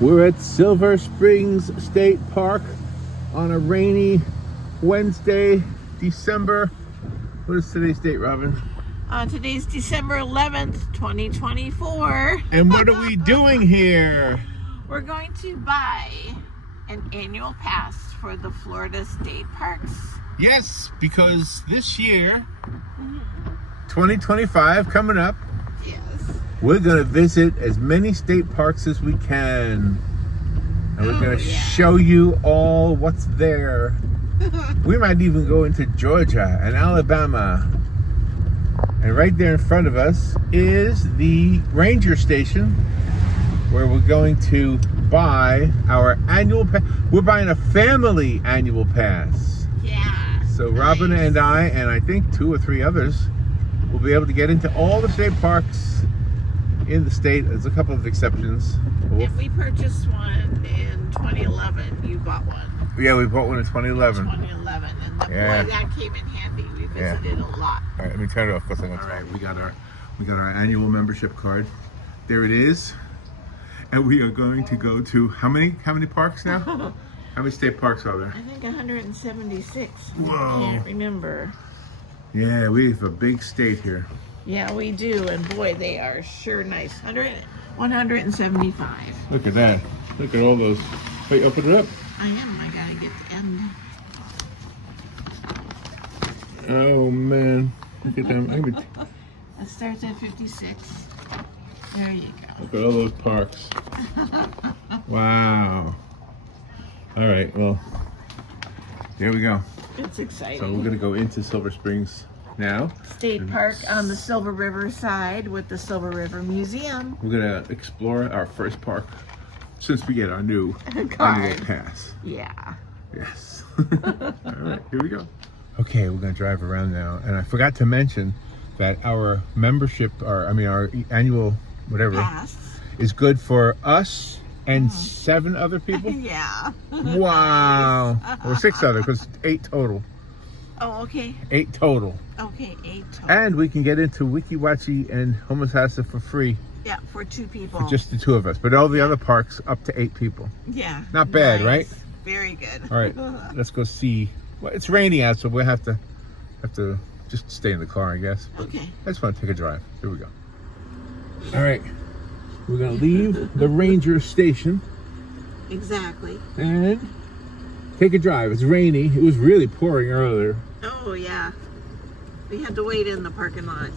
We're at Silver Springs State Park on a rainy Wednesday, December. What is today's date, Robin? Today's December 11th, 2024. And what are we doing here? We're going to buy an annual pass for the Florida State Parks. Yes, because this year, 2025 coming up, Yes. we're going to visit as many state parks as we can. And we're going to show you all what's there. We might even go into Georgia and Alabama. And right there in front of us is the ranger station where we're going to buy our annual pass. We're buying a family annual pass. Yeah. So Robin and I think 2 or 3 others will be able to get into all the state parks in the state. There's a couple of exceptions. And we purchased one in 2011. You bought one. Yeah, we bought one in 2011. 2011, and boy, that came in handy. We visited a lot. All right, let me turn it off because I'm going to. All right, we got our annual membership card. There it is, and we are going to go to how many parks now? How many state parks are there? I think 176. Whoa. I can't remember. Yeah, we have a big state here. Yeah, we do, and boy, they are sure nice. 175. Look at that. Look at all those. Wait, open it up. I am. I gotta get the end. Oh man, look at them. It starts at 56. There you go. Look at all those parks. Wow. All right, well, here we go. It's exciting. So we're gonna go into Silver Springs now. State Park on the Silver River side with the Silver River Museum. We're gonna explore our first park since we get our new annual pass. Yeah. Yes. All right, here we go. Okay, we're gonna drive around now, and I forgot to mention that our membership, our annual whatever, Pass. is good for us and 7 other people. Yeah. Wow. Or 6 other, because 8 total. Oh, okay. 8 total. Okay, 8 total. And we can get into Wiki Wachi and Homosassa for free. Yeah, for 2 people. For just the 2 of us. But all the other parks up to 8 people. Yeah. Not bad, right? Very good. All right, let's go see. Well, it's raining out, so we'll have to just stay in the car, I guess. But Okay. I just want to take a drive. Here we go. All right, we're gonna leave the ranger station Exactly. and take a drive. It's rainy. It was really pouring earlier. Oh, yeah. We had to wait in the parking lot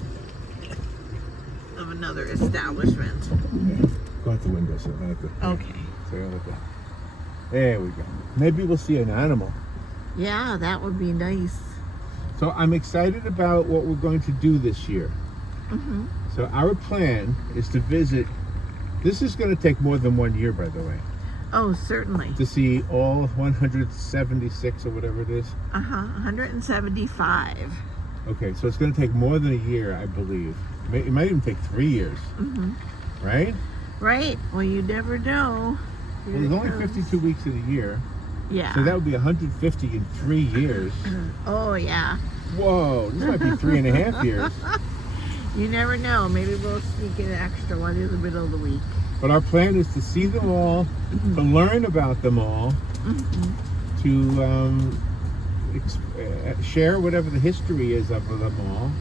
of another establishment. Yeah. Go out the window so I have to. Okay. So I look at. There we go. Maybe we'll see an animal. Yeah, that would be nice. So I'm excited about what we're going to do this year. Mm-hmm. So our plan is to visit. This is going to take more than 1 year, by the way, Oh, certainly. to see all 176 or whatever it is. 175. Okay, so it's going to take more than a year, I believe. It might even take 3 years, Mm-hmm. right? Right. Well, you never know. Well, there's only 52 weeks in a year, Yeah. so that would be 150 in 3 years. Oh, yeah. Whoa, this might be 3.5 years. You never know. Maybe we'll sneak in an extra one in the middle of the week. But our plan is to see them all, to learn about them all, to share whatever the history is of them all,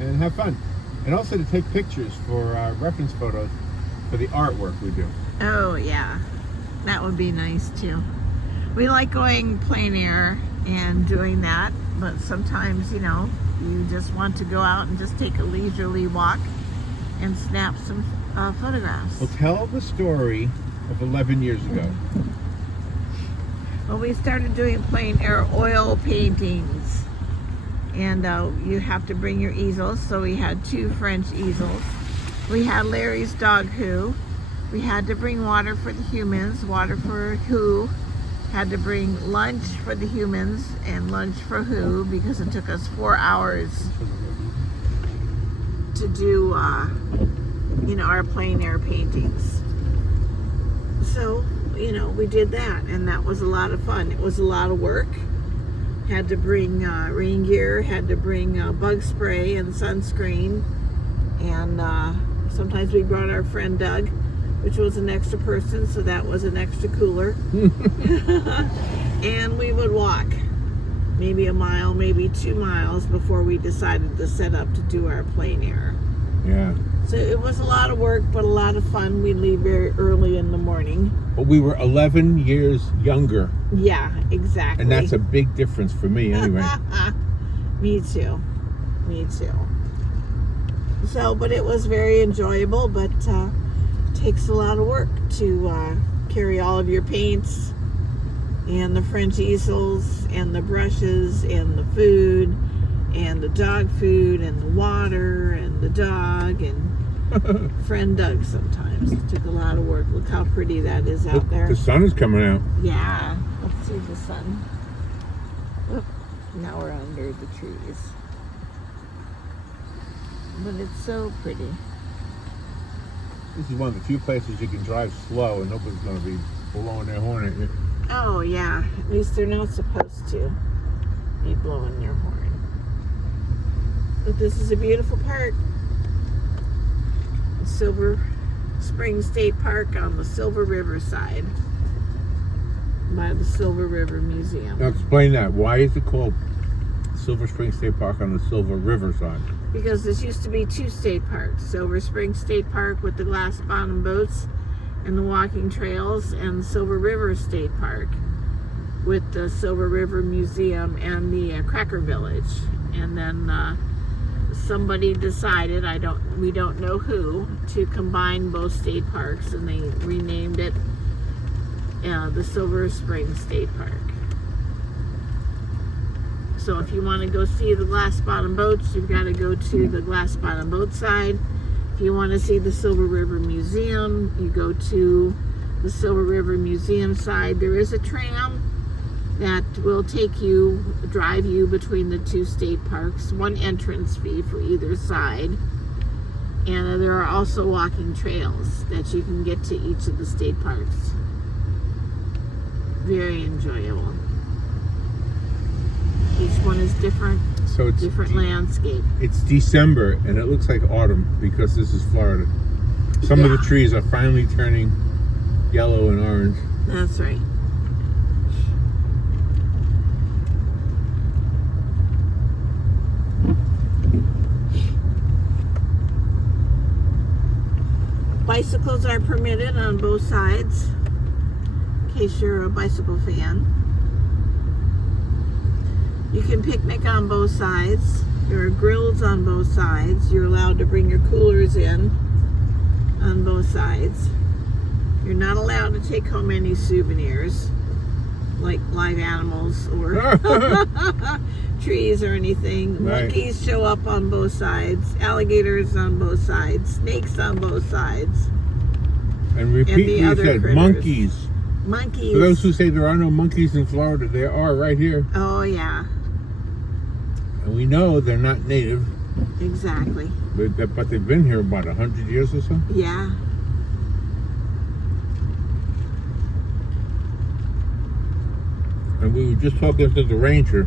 and have fun. And also to take pictures for reference photos for the artwork we do. Oh, yeah. That would be nice, too. We like going plein air and doing that, but sometimes, you just want to go out and just take a leisurely walk and snap some photographs. Well, tell the story of 11 years ago. Well, we started doing plein air oil paintings, and you have to bring your easels. So we had 2 French easels. We had Larry's Dog Who. We had to bring water for the humans, water for Who. Had to bring lunch for the humans and lunch for Who, because it took us 4 hours to do, our plein air paintings. So, we did that, and that was a lot of fun. It was a lot of work. Had to bring rain gear, had to bring bug spray and sunscreen, and sometimes we brought our friend Doug which was an extra person, so that was an extra cooler. And we would walk maybe a mile, maybe 2 miles before we decided to set up to do our plein air. Yeah. So it was a lot of work, but a lot of fun. We'd leave very early in the morning. But we were 11 years younger, Yeah, exactly. and that's a big difference for me anyway. Me too. Me too. So, but it was very enjoyable, but takes a lot of work to carry all of your paints and the French easels and the brushes and the food and the dog food and the water and the dog and friend Doug sometimes. It took a lot of work. Look how pretty that is out Look, there. the sun is coming out. Yeah, let's see the sun. Oh, now we're under the trees. But it's so pretty. This is one of the few places you can drive slow and nobody's going to be blowing their horn at you. Oh yeah, at least they're not supposed to be blowing their horn. But this is a beautiful park. Silver Spring State Park on the Silver River side by the Silver River Museum. Now explain that. Why is it called Silver Spring State Park on the Silver River side? Because this used to be 2 state parks. Silver Spring State Park with the glass bottom boats and the walking trails, and Silver River State Park with the Silver River Museum and the Cracker Village. And then somebody decided, we don't know who, to combine both state parks, and they renamed it the Silver Spring State Park. So if you want to go see the glass bottom boats, you've got to go to the glass bottom boat side. If you want to see the Silver River Museum, you go to the Silver River Museum side. There is a tram that will drive you between the 2 state parks, 1 entrance fee for either side. And there are also walking trails that you can get to each of the state parks. Very enjoyable. Each one is different, So it's different landscape. It's December and it looks like autumn because this is Florida. Some of the Yeah. trees are finally turning yellow and orange. That's right. Bicycles are permitted on both sides, in case you're a bicycle fan. You can picnic on both sides. There are grills on both sides. You're allowed to bring your coolers in on both sides. You're not allowed to take home any souvenirs, like live animals or trees or anything. Right. Monkeys show up on both sides. Alligators on both sides. Snakes on both sides. And repeat the what other you said, critters. monkeys. Monkeys. For those who say there are no monkeys in Florida, there are right here. Oh yeah, And we know they're not native, exactly. but they've been here about 100 years or so. Yeah. And we were just talking to the ranger,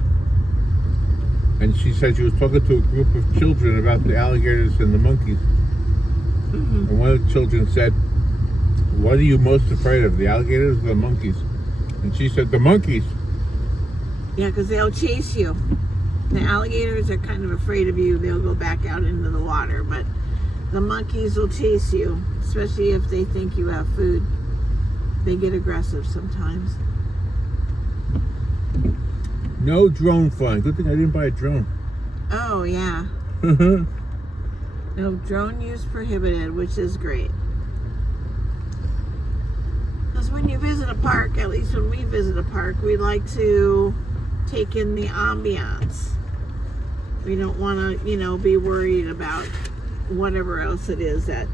and she said she was talking to a group of children about the alligators and the monkeys. Mm-hmm. And one of the children said, "What are you most afraid of, the alligators or the monkeys?" And she said, "The monkeys." Yeah, because they'll chase you. The alligators are kind of afraid of you. They'll go back out into the water, but the monkeys will chase you, especially if they think you have food. They get aggressive sometimes. No drone flying. Good thing I didn't buy a drone. Oh, yeah. No drone use prohibited, which is great. Because when you visit a park, at least when we visit a park, we like to take in the ambiance. We don't want to, be worried about whatever else it is that,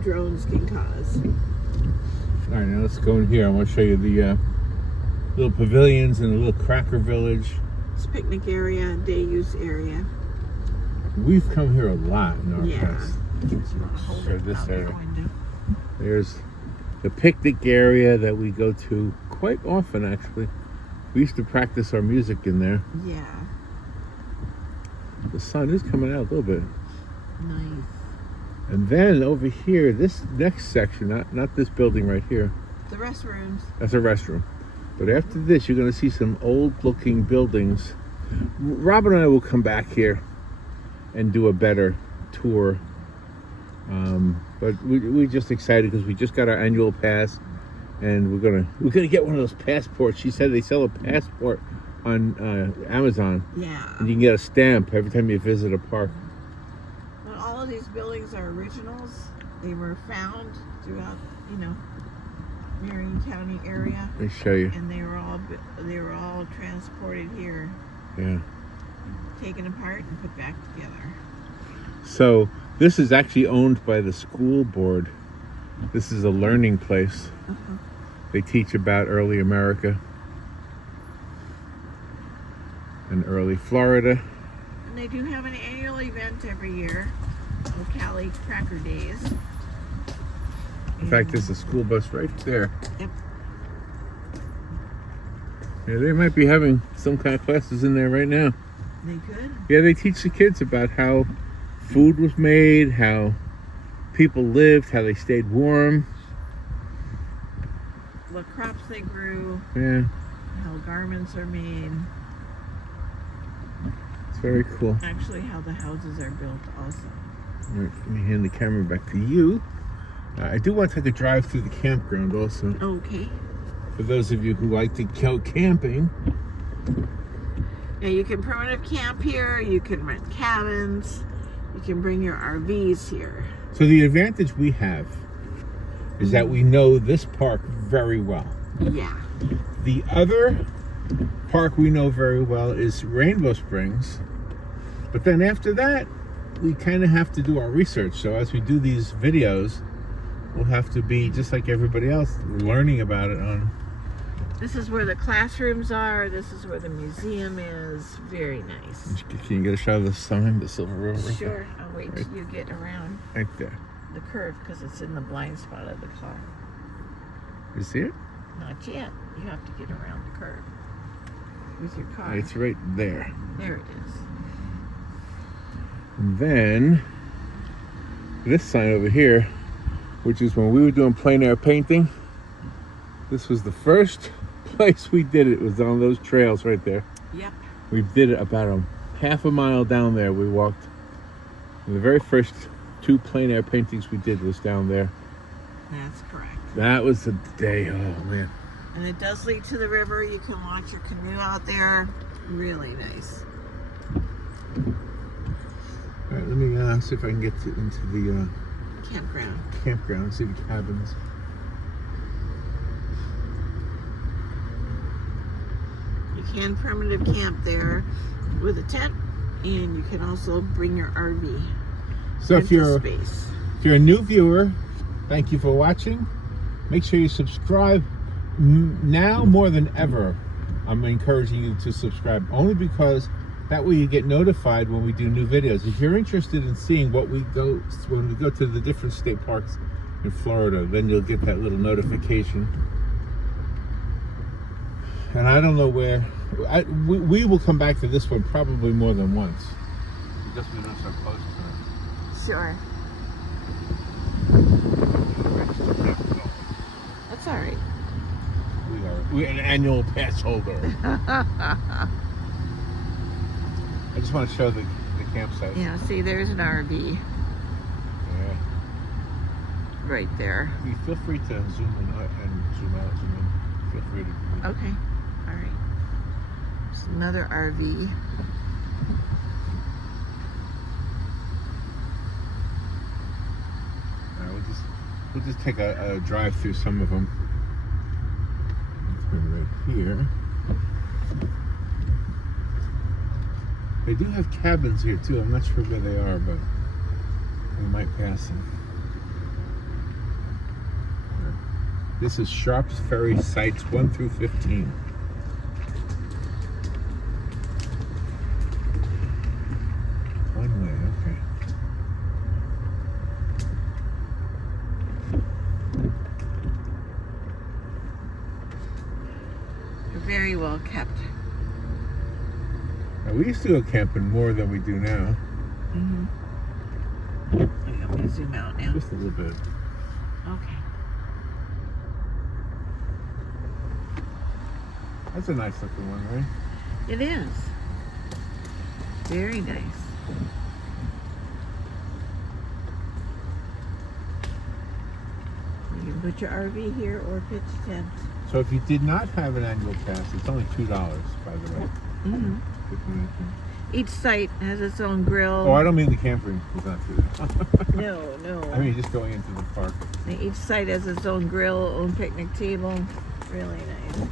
drones can cause. All right, now let's go in here. I want to show you the little pavilions and the little cracker village. It's picnic area, day use area. We've come here a lot in our Yeah. past. Hold Show it this out the area. window. There's the picnic area that we go to quite often, actually. We used to practice our music in there. Yeah, The sun is coming out a little bit. nice. And then over here, this next section, not this building right here, The restrooms. that's a restroom. But after this, you're going to see some old-looking buildings. Robin and I will come back here and do a better tour. But we're just excited because we just got our annual pass, and we're gonna get one of those passports. She said they sell a passport on Amazon, Yeah. and you can get a stamp every time you visit a park. But all of these buildings are originals. They were found throughout, Marion County area, Let me show you. and they were all transported here, Yeah. taken apart and put back together. So this is actually owned by the school board. This is a learning place. Uh-huh. They teach about early America and early Florida. And they do have an annual event every year, Ocala Cracker Days. In fact, there's a school bus right there. Yep. Yeah, they might be having some kind of classes in there right now. They could. Yeah, they teach the kids about how food was made, how people lived, how they stayed warm. What crops they grew, Yeah, how garments are made, it's very cool. actually how the houses are built also. All right, let me hand the camera back to you. I do want to take a drive through the campground also. Okay. For those of you who like to go camping. Yeah, you can permanent camp here, you can rent cabins, you can bring your RVs here. So the advantage we have is that we know this park very well. Yeah. The other park we know very well is Rainbow Springs. But then after that, we kind of have to do our research. So as we do these videos, we'll have to be just like everybody else, learning about it on. This is where the classrooms are, this is where the museum is. Very nice. Can you get a shot of the sign, the Silver River? Sure, I'll wait till you get around Right there. the curve because it's in the blind spot of the car. You see it? Not yet. You have to get around the curve with your car. It's right there. There it is. And then this sign over here, which is when we were doing plein air painting, this was the first place we did it. It was on those trails right there. Yep. We did it about a half a mile down there. We walked. And the very first 2 plein air paintings we did was down there. That's correct. That was the day. Oh man. And it does lead to the river. You can launch your canoe out there. Really nice. All right, let me see if I can get into the Campground. campground and see the cabins. You can primitive camp there with a tent, and you can also bring your RV. So if Rental you're space. If you're a new viewer, thank you for watching. Make sure you subscribe now more than ever. I'm encouraging you to subscribe only because that way you get notified when we do new videos. If you're interested in seeing what we go when we go to the different state parks in Florida, then you'll get that little notification. And I don't know where. We will come back to this one probably more than once because we live so close to it. Sure. That's all right. We're an annual pass holder. I just want to show the campsite. Yeah, see, there's an RV Yeah. right there. You feel free to zoom in and zoom out, zoom in. Feel free to. Okay. All right. There's another RV. We'll just take a drive through some of them. Right here. They do have cabins here too. I'm not sure where they are, but we might pass them. This is Sharps Ferry sites 1 through 15. One way, okay. Very well kept. Now, we used to go camping more than we do now. Mm-hmm. gonna zoom out now. Just a little bit. Okay. That's a nice looking one, right? It is. Very nice. You can put your RV here or pitch tent. So if you did not have an annual pass, it's only $2, by the way. Mm-hmm. Each site has its own grill. Oh, I don't mean the camping. It's not $2. No. I mean just going into the park. Each site has its own grill, own picnic table. Really nice.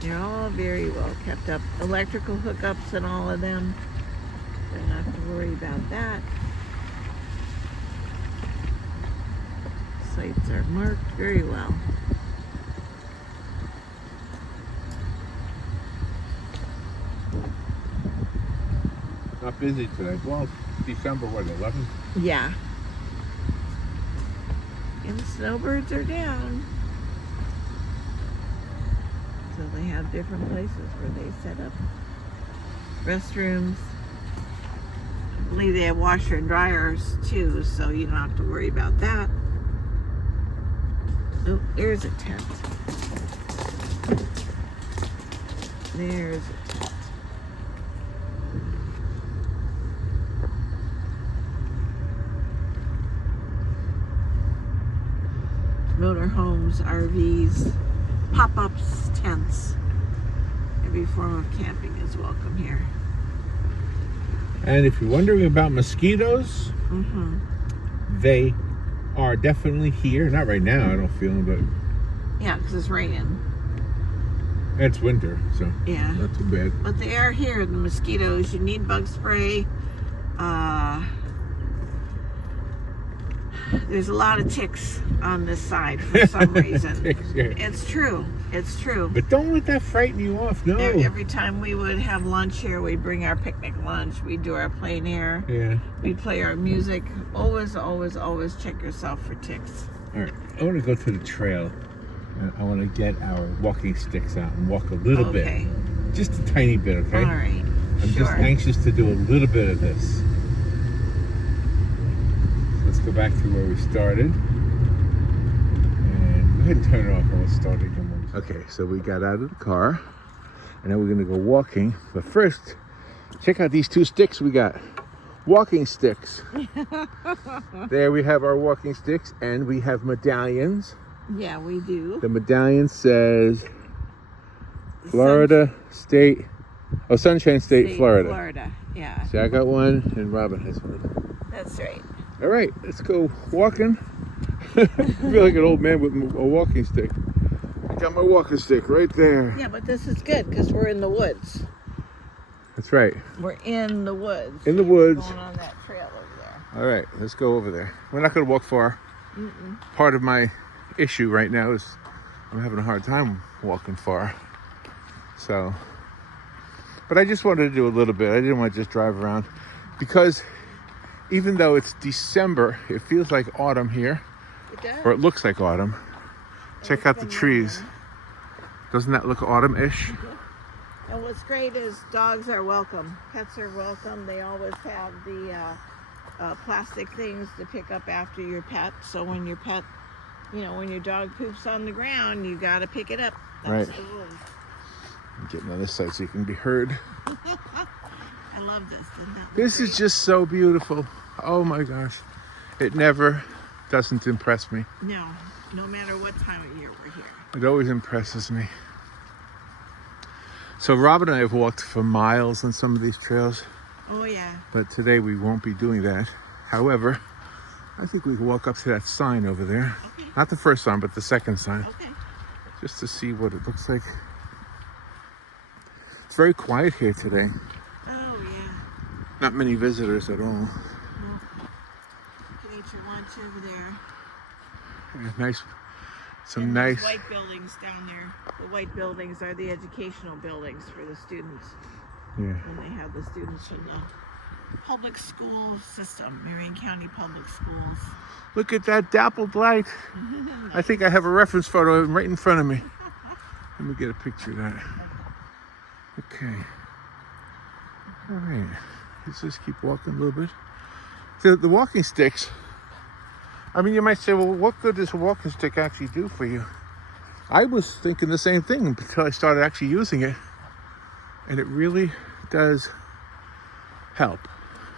They're all very well kept up. Electrical hookups and all of them. Don't have to worry about that. Sites are marked very well. Not busy today. Well, December, what, 11th? Yeah. And the snowbirds are down. So they have different places where they set up restrooms. I believe they have washer and dryers too, so you don't have to worry about that. Oh, there's a tent. There's a tent. Motorhomes, RVs, pop-ups, tents. Every form of camping is welcome here. And if you're wondering about mosquitoes, Mm-hmm. they are definitely here. Not right now, I don't feel them, but Yeah, because it's raining. it's winter, so Yeah. not too bad. But they are here, the mosquitoes. You need bug spray. There's a lot of ticks on this side for some reason. Ticks, yeah. It's true. It's true. But don't let that frighten you off. No. Every time we would have lunch here, we'd bring our picnic lunch. We'd do our plein air. Yeah. We'd play our music. Always, always, always check yourself for ticks. All right. I want to go to the trail. I want to get our walking sticks out and walk a little Okay. bit. Just a tiny bit, okay? All right. I'm Sure. just anxious to do a little bit of this. Let's go back to where we started. And go ahead and turn it off and we'll start again. Okay, so we got out of the car. And now we're going to go walking. But first, check out these two sticks we got. Walking sticks. There we have our walking sticks. And we have medallions. Yeah, we do. The medallion says Florida State. Oh, Sunshine State, Florida. Florida, yeah. See, I got one and Robin has one. That's right. All right, let's go walking. I feel like an old man with a walking stick. I got my walking stick right there. Yeah, but this is good because we're in the woods. That's right. We're in the woods. In the woods. Going on that trail over there. All right, let's go over there. We're not going to walk far. Mm-mm. Part of my issue right now is I'm having a hard time walking far. So, but I just wanted to do a little bit. I didn't want to just drive around because even though it's December, it feels like autumn here, It does. or it looks like autumn. Check out the trees. Doesn't that look autumn-ish? And what's great is dogs are welcome. Pets are welcome. They always have the plastic things to pick up after your pet. So when your pet, when your dog poops on the ground, you got to pick it up. That's Right. the rules. I'm getting on this side so you can be heard. I love this. Isn't that This is just so beautiful. Oh my gosh. It never doesn't impress me. No matter what time of year we're here. It always impresses me. So Rob and I have walked for miles on some of these trails, Oh yeah. but today we won't be doing that. However, I think we can walk up to that sign over there. Okay. Not the first sign, but the second sign, Okay. just to see what it looks like. It's very quiet here today. Oh yeah. Not many visitors at all. No. You can eat your lunch over there. Yeah, nice, some And nice. those white buildings down there. The white buildings are the educational buildings for the students. Yeah. And they have the students in the public school system, Marion County Public Schools. Look at that dappled light. I think I have a reference photo right in front of me. Let me get a picture of that. Okay. All right. Let's just keep walking a little bit. The walking sticks. I mean, you might say, well, what good does a walking stick actually do for you? I was thinking the same thing until I started actually using it. And it really does help.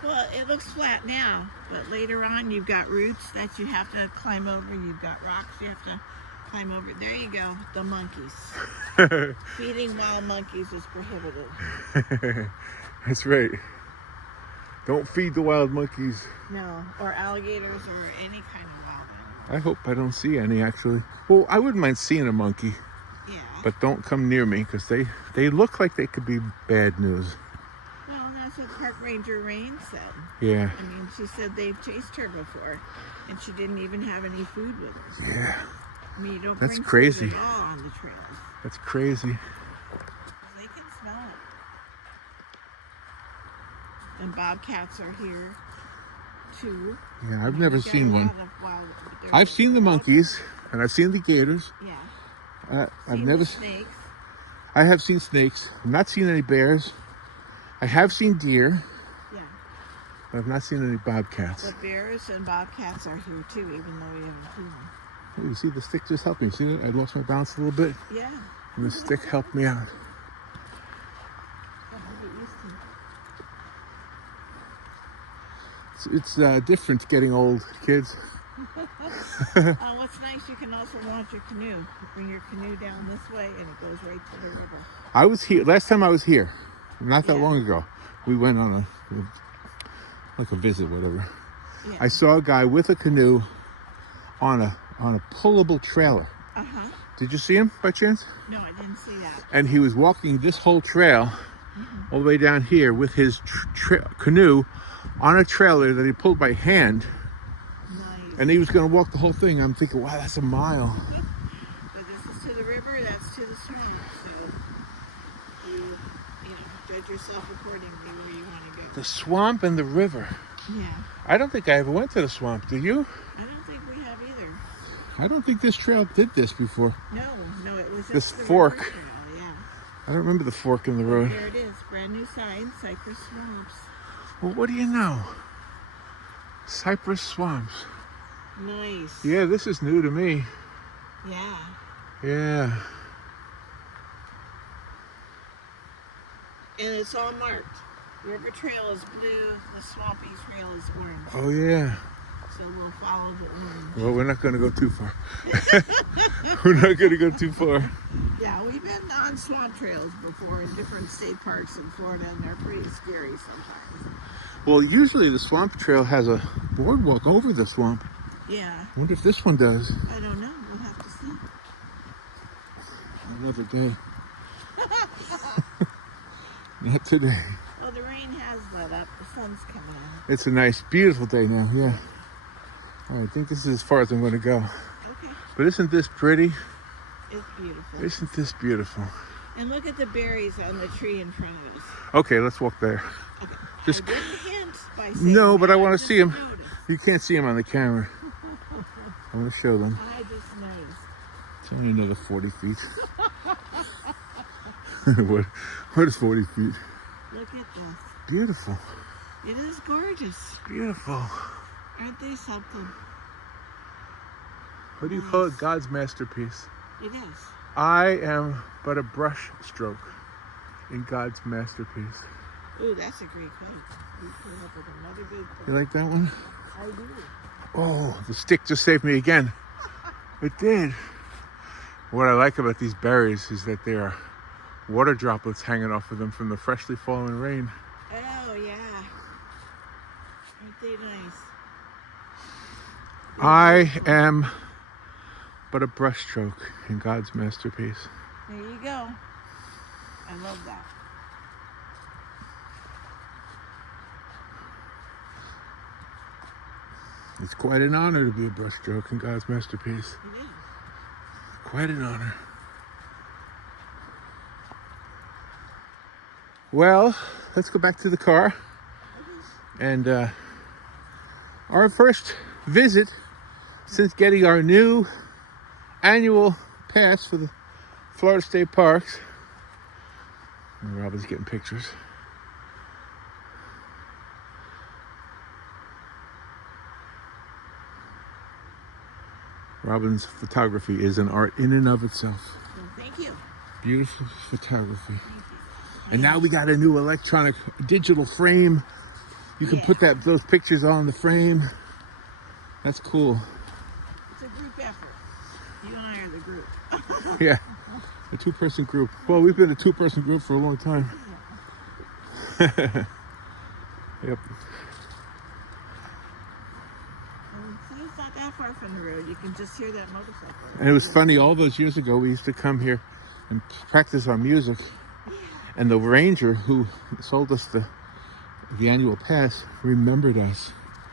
Well, it looks flat now, but later on you've got roots that you have to climb over. You've got rocks you have to climb over. There you go, the monkeys. Feeding wild monkeys is prohibited. That's right. Don't feed the wild monkeys. No, or alligators or any kind of wild animal. I hope I don't see any, actually. Well, I wouldn't mind seeing a monkey. Yeah. But don't come near me, because they look like they could be bad news. Well, that's what Park Ranger Rain said. Yeah. I mean, she said they've chased her before, and she didn't even have any food with her. Yeah. I mean, you don't That's bring crazy. food at all on the trails. That's crazy. They can smell it. And bobcats are here, too. Yeah, I've never We've got seen a one. lot of wild- I've seen the monkeys, and I've seen the gators. Yeah. I've Seen never. the snakes. I have seen snakes. I've not seen any bears. I have seen deer, Yeah. but I've not seen any bobcats. The bears and bobcats are here, too, even though we haven't seen them. Oh, you see, the stick just helped me. See it? I lost my balance a little bit, Yeah. and the stick helped me out. Get used to it. It's different getting old, kids. What's nice, you can also launch your canoe. You bring your canoe down this way, and it goes right to the river. I was here last time I was here, not that Yeah. long ago. We went on a visit, whatever. Yeah. I saw a guy with a canoe on a pullable trailer. Uh-huh. Did you see him by chance? No, I didn't see that. And he was walking this whole trail all the way down here with his canoe on a trailer that he pulled by hand, Nice. and he was going to walk the whole thing. I'm thinking, wow, that's a mile. But this is to the river, that's to the swamp, so you judge yourself accordingly where you want to go. The swamp and the river. Yeah, I don't think I ever went to the swamp. Did you? I don't think we have either. I don't think this trail did this before. No, it was just This the fork. river trail, yeah. I don't remember the fork in the road. There it is, brand new sign, Cypress Swamps. Well, what do you know? Cypress Swamps. Nice. Yeah, this is new to me. Yeah. Yeah. And it's all marked. River Trail is blue, the Swampy Trail is orange. Oh, yeah. So we'll follow the orange. Well, we're not going to go too far. We're not going to go too far. Yeah, we've been on swamp trails before in different state parks in Florida, and they're pretty scary sometimes. Well, usually the swamp trail has a boardwalk over the swamp. Yeah, I wonder if this one does. I don't know. We'll have to see. Another day. Not today. Well, the rain has let up. The sun's coming out. It's a nice, beautiful day now. Yeah. I think this is as far as I'm going to go. Okay, But isn't this pretty? it's beautiful. Isn't this beautiful? And look at the berries on the tree in front of us. Okay, let's walk there. Okay. Just- I didn't hint by saying No, but that. I want to just see them. noticed. You can't see them on the camera. I want to show them. I just noticed. It's only another 40 feet. What is 40 feet? Look at this. Beautiful. It is gorgeous. Beautiful. Aren't they something? What do you call it? God's masterpiece. It is. I am but a brush stroke in God's masterpiece. Ooh, that's a great quote. You came up with another good quote. You like that one? I do. Oh, the stick just saved me again. It did. What I like about these berries is that there are water droplets hanging off of them from the freshly fallen rain. Oh, yeah. Aren't they nice? I am but a brushstroke in God's masterpiece. There you go. I love that. It's quite an honor to be a brushstroke in God's masterpiece. It is. Quite an honor. Well, let's go back to the car. And our first visit since getting our new annual pass for the Florida State Parks. And Robin's getting pictures. Robin's photography is an art in and of itself. Well, thank you. Beautiful photography. Thank you. And now we got a new electronic digital frame. You can put those pictures on the frame. That's cool. It's a group effort. You and I are the group. Yeah, a two-person group. Well, we've been a two-person group for a long time. Yep. See, it's not that far from the road. You can just hear that motorcycle. And it was funny, all those years ago, we used to come here and practice our music. And the ranger who sold us the annual pass remembered us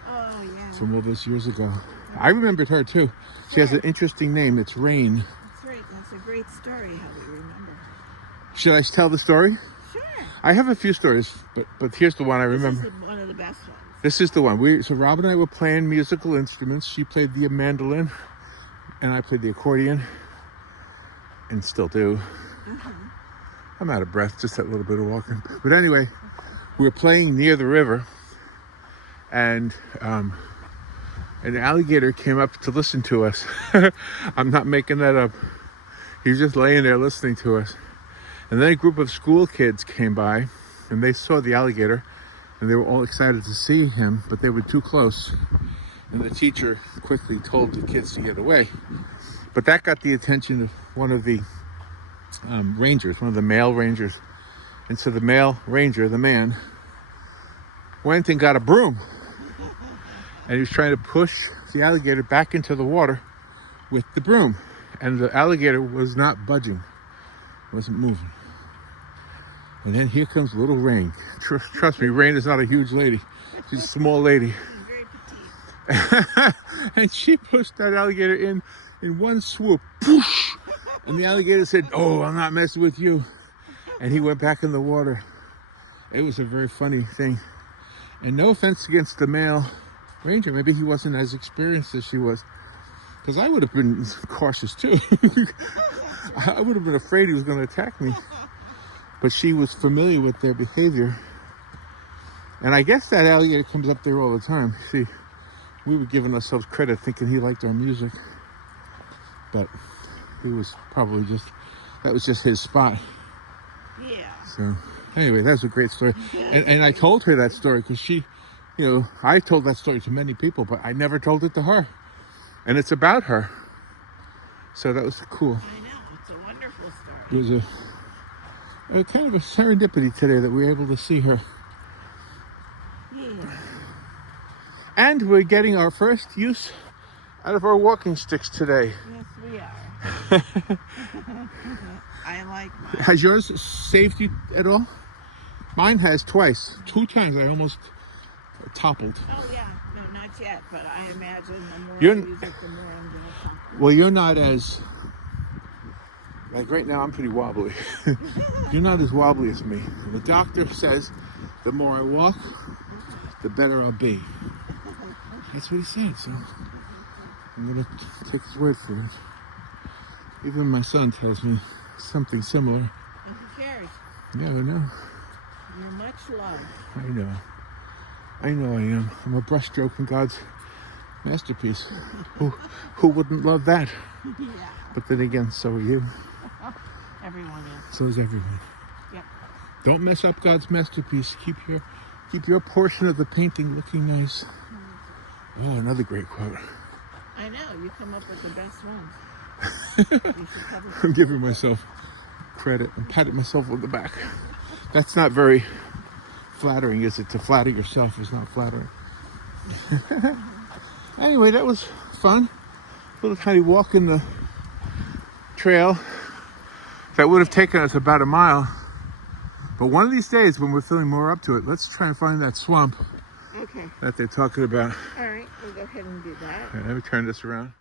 Oh, yeah. from all those years ago. I remembered her too. She has an interesting name. It's Rain. That's right. That's a great story how we remember. Should I tell the story? Sure. I have a few stories, but here's the one I remember. This is one of the best ones. This is the one. So Rob and I were playing musical instruments. She played the mandolin, and I played the accordion, and still do. I'm out of breath, just that little bit of walking. But anyway, we were playing near the river, and an alligator came up to listen to us. I'm not making that up. He was just laying there listening to us. And then a group of school kids came by, and they saw the alligator, and they were all excited to see him, but they were too close. And the teacher quickly told the kids to get away. But that got the attention of one of the rangers, one of the male rangers. And so the male ranger, the man, went and got a broom. And he was trying to push the alligator back into the water with the broom. And the alligator was not budging. It wasn't moving. And then here comes little Rain. Trust me, Rain is not a huge lady. She's a small lady. Very petite. And she pushed that alligator in one swoop. Poosh! And the alligator said, "Oh, I'm not messing with you." And he went back in the water. It was a very funny thing. And no offense against the male ranger. Maybe he wasn't as experienced as she was. Because I would have been cautious too. I would have been afraid he was going to attack me. But she was familiar with their behavior. And I guess that alligator comes up there all the time. See, we were giving ourselves credit thinking he liked our music. But he was probably that was just his spot. Yeah. So anyway, that's a great story. And I told her that story because she, I told that story to many people, but I never told it to her. And it's about her. So that was cool. I know. It's a wonderful story. It was a kind of a serendipity today that we were able to see her. Yeah. And we're getting our first use out of our walking sticks today. Yes, we are. I like mine. Has yours saved you at all? Mine has twice. 2 times I almost toppled. Oh, yeah. No, not yet. But I imagine the more You're- I use it, the more I'm going to come. Well, you're not as... Like right now, I'm pretty wobbly. You're not as wobbly as me. The doctor says the more I walk, the better I'll be. That's what he said, so I'm going to take his word for it. Even my son tells me something similar. And who cares? Yeah, I know. You're much loved. I know. I know I am. I'm a brushstroke in God's masterpiece. Who wouldn't love that? Yeah. But then again, so are you. Everyone is. So is everyone. Yep. Don't mess up God's masterpiece. Keep your portion of the painting looking nice. Oh, another great quote. I know. You come up with the best ones. You should cover I'm giving myself credit and patting myself on the back. That's not very flattering, is it? To flatter yourself is not flattering. Anyway, that was fun. A little tiny walk in the trail that would have taken us about a mile. But one of these days, when we're feeling more up to it, let's try and find that swamp Okay. that they're talking about. All right. We'll go ahead and do that. All right, let me turn this around.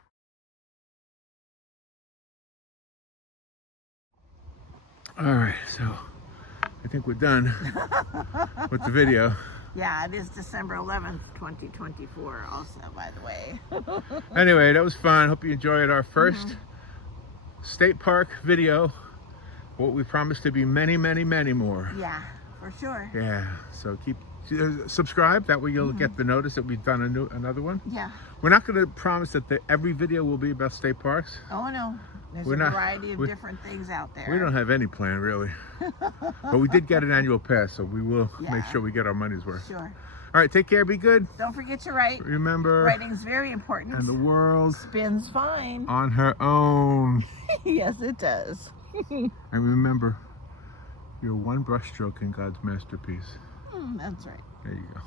All right, so I think we're done with the video. Yeah, it is December 11th, 2024 also, by the way. Anyway, that was fun. Hope you enjoyed our first state park video what we promised to be many, many, many more. Yeah, for sure. Yeah, so keep subscribe. That way you'll get the notice that we've done another one. Yeah. We're not going to promise that every video will be about state parks. Oh no, there's We're a not- variety of different things out there. We don't have any plan really, but we did get an annual pass, so we will make Yeah. sure we get our money's worth. Sure. All right, take care. Be good. Don't forget to write. Remember, Writing's very important. and the world spins fine. on her own. Yes, it does. And remember, you're one brushstroke in God's masterpiece. That's right. There you go.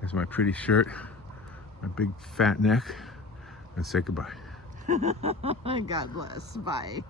There's my pretty shirt, my big fat neck, and say goodbye. God bless. Bye.